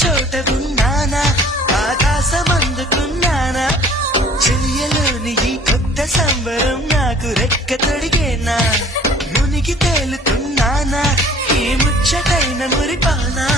చోట ఉన్నానా ఆకాశం అందుకున్నానా చెలియలోని ఈ కొత్త సంబరం నాకు రెక్క తొడిగేనా మునిగి తేలుతున్నానా ఈ ముచ్చటైన మురిపానా